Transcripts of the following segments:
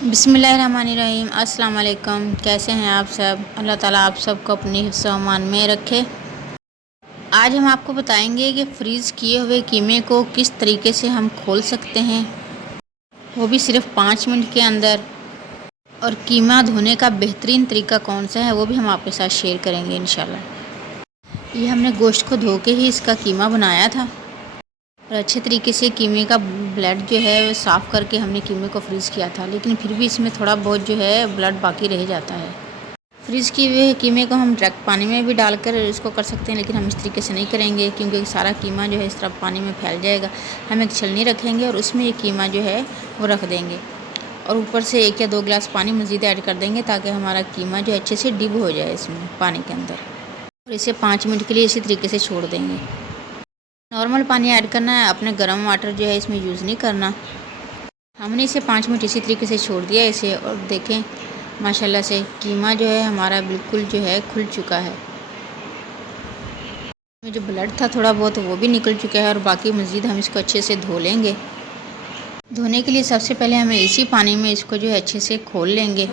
बिस्मिल्लाहिर्रहमानिर्रहीम। अस्सलाम वालेकुम। कैसे हैं आप सब? अल्लाह ताला आप सबको अपनी हिफ्ज़ व अमान में रखे। आज हम आपको बताएंगे कि फ्रीज़ किए हुए कीमे को किस तरीके से हम खोल सकते हैं, वो भी सिर्फ 5 मिनट के अंदर। और कीमा धोने का बेहतरीन तरीका कौन सा है वो भी हम आपके साथ शेयर करेंगे इंशाल्लाह। ये हमने गोश्त को धो के ही इसका कीमा बनाया था और अच्छे तरीके से कीमे का ब्लड जो है वो साफ़ करके हमने कीमे को फ्रीज़ किया था, लेकिन फिर भी इसमें थोड़ा बहुत जो है ब्लड बाकी रह जाता है। फ्रीज़ किए हुए कीमे को हम डायरेक्ट पानी में भी डालकर इसको कर सकते हैं, लेकिन हम इस तरीके से नहीं करेंगे क्योंकि सारा कीमा जो है इस तरह पानी में फैल जाएगा। हम एक छलनी रखेंगे और उसमें ये कीमा जो है वो रख देंगे और ऊपर से 1 या 2 गिलास पानी मज़ीद ऐड कर देंगे ताकि हमारा कीमा जो अच्छे से डिप हो जाए इसमें पानी के अंदर। और इसे 5 मिनट के लिए इसी तरीके से छोड़ देंगे। नॉर्मल पानी ऐड करना है, अपने गर्म वाटर जो है इसमें यूज़ नहीं करना। हमने इसे 5 मिनट इसी तरीके से छोड़ दिया इसे, और देखें माशाल्लाह से कीमा जो है हमारा बिल्कुल जो है खुल चुका है। इसमें जो ब्लड था थोड़ा बहुत वो भी निकल चुका है और बाकी मज़ीद हम इसको अच्छे से धो लेंगे। धोने के लिए सबसे पहले हमें इसी पानी में इसको जो है अच्छे से खोल लेंगे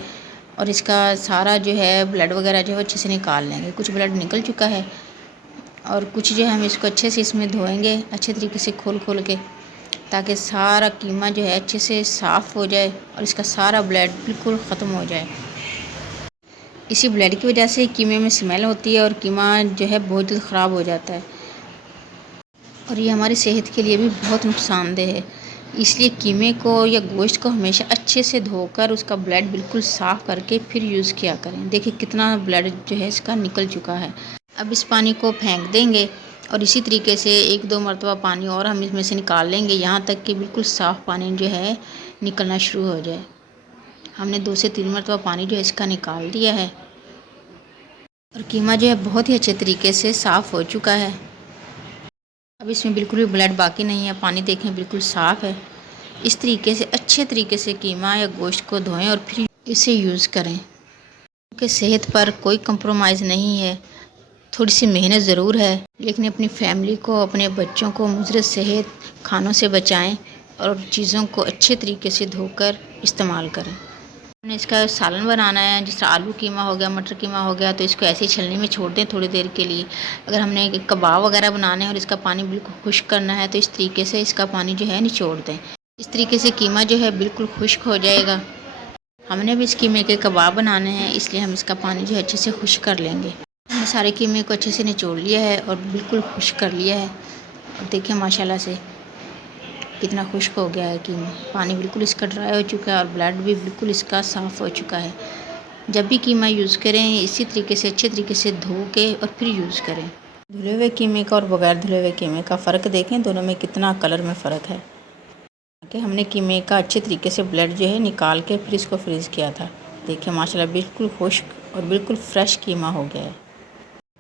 और इसका सारा जो है ब्लड वगैरह जो है अच्छे से निकाल लेंगे। कुछ ब्लड निकल चुका है और कुछ जो है हम इसको अच्छे से इसमें धोएंगे अच्छे तरीके से खोल के, ताकि सारा कीमा जो है अच्छे से साफ़ हो जाए और इसका सारा ब्लड बिल्कुल ख़त्म हो जाए। इसी ब्लड की वजह से कीमे में स्मेल होती है और कीमा जो है बहुत जल्द ख़राब हो जाता है और ये हमारी सेहत के लिए भी बहुत नुकसानदेह है। इसलिए कीमे को या गोश्त को हमेशा अच्छे से धोकर उसका ब्लड बिल्कुल साफ़ करके फिर यूज़ किया करें। देखिए कितना ब्लड जो है इसका निकल चुका है। अब इस पानी को फेंक देंगे और इसी तरीके से 1-2 मरतबा पानी और हम इसमें से निकाल लेंगे, यहाँ तक कि बिल्कुल साफ़ पानी जो है निकलना शुरू हो जाए। हमने 2 से 3 मरतबा पानी जो है इसका निकाल दिया है और कीमा जो है बहुत ही अच्छे तरीके से साफ़ हो चुका है। अब इसमें बिल्कुल भी ब्लड बाकी नहीं है, पानी देखें बिल्कुल साफ़ है। इस तरीके से अच्छे तरीके से कीमा या गोश्त को धोएं और फिर इसे यूज़ करें, क्योंकि सेहत पर कोई कंप्रोमाइज़ नहीं है। थोड़ी सी मेहनत ज़रूर है, लेकिन अपनी फैमिली को, अपने बच्चों को मुज़र सेहत खानों से बचाएं और चीज़ों को अच्छे तरीके से धोकर इस्तेमाल करें। हमने इसका सालन बनाना है, जिस तरह आलू कीमा हो गया, मटर कीमा हो गया, तो इसको ऐसे ही छलनी में छोड़ दें थोड़ी देर के लिए। अगर हमने कबाब वगैरह बनाने हैं और इसका पानी बिल्कुल खुश्क करना है तो इस तरीके से इसका पानी जो है निचोड़ दें। इस तरीके से कीमा जो है बिल्कुल खुश्क हो जाएगा। हमने भी इस कीमे के कबाब बनाने हैं, इसलिए हम इसका पानी जो है अच्छे से खुश्क कर लेंगे। हमने सारे कीमे को अच्छे से निचोड़ लिया है और बिल्कुल खुश्क कर लिया है और देखिए माशाल्लाह से कितना खुश्क हो गया है कीमा। पानी बिल्कुल इसका ड्राई हो चुका है और ब्लड भी बिल्कुल इसका साफ़ हो चुका है। जब भी कीमा यूज़ करें इसी तरीके से अच्छे तरीके से धो के और फिर यूज़ करें। धुले हुए कीमे का और बगैर धुले हुए कीमे का फ़र्क देखें, दोनों में कितना कलर में फ़र्क है। कि हमने कीमे का अच्छे तरीके से ब्लड जो है निकाल के फिर इसको फ्रीज़ किया था। देखिए माशाल्लाह बिल्कुल खुश्क और बिल्कुल फ्रेश कीमा हो गया है।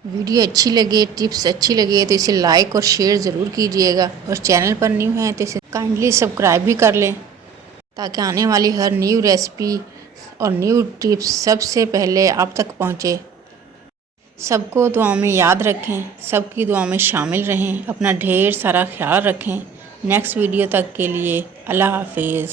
वीडियो अच्छी लगे, टिप्स अच्छी लगे तो इसे लाइक और शेयर ज़रूर कीजिएगा और चैनल पर न्यू हैं तो इसे काइंडली सब्सक्राइब भी कर लें, ताकि आने वाली हर न्यू रेसिपी और न्यू टिप्स सबसे पहले आप तक पहुँचे। सबको दुआओं में याद रखें, सबकी दुआओं में शामिल रहें, अपना ढेर सारा ख्याल रखें। नेक्स्ट वीडियो तक के लिए अल्लाह हाफिज़।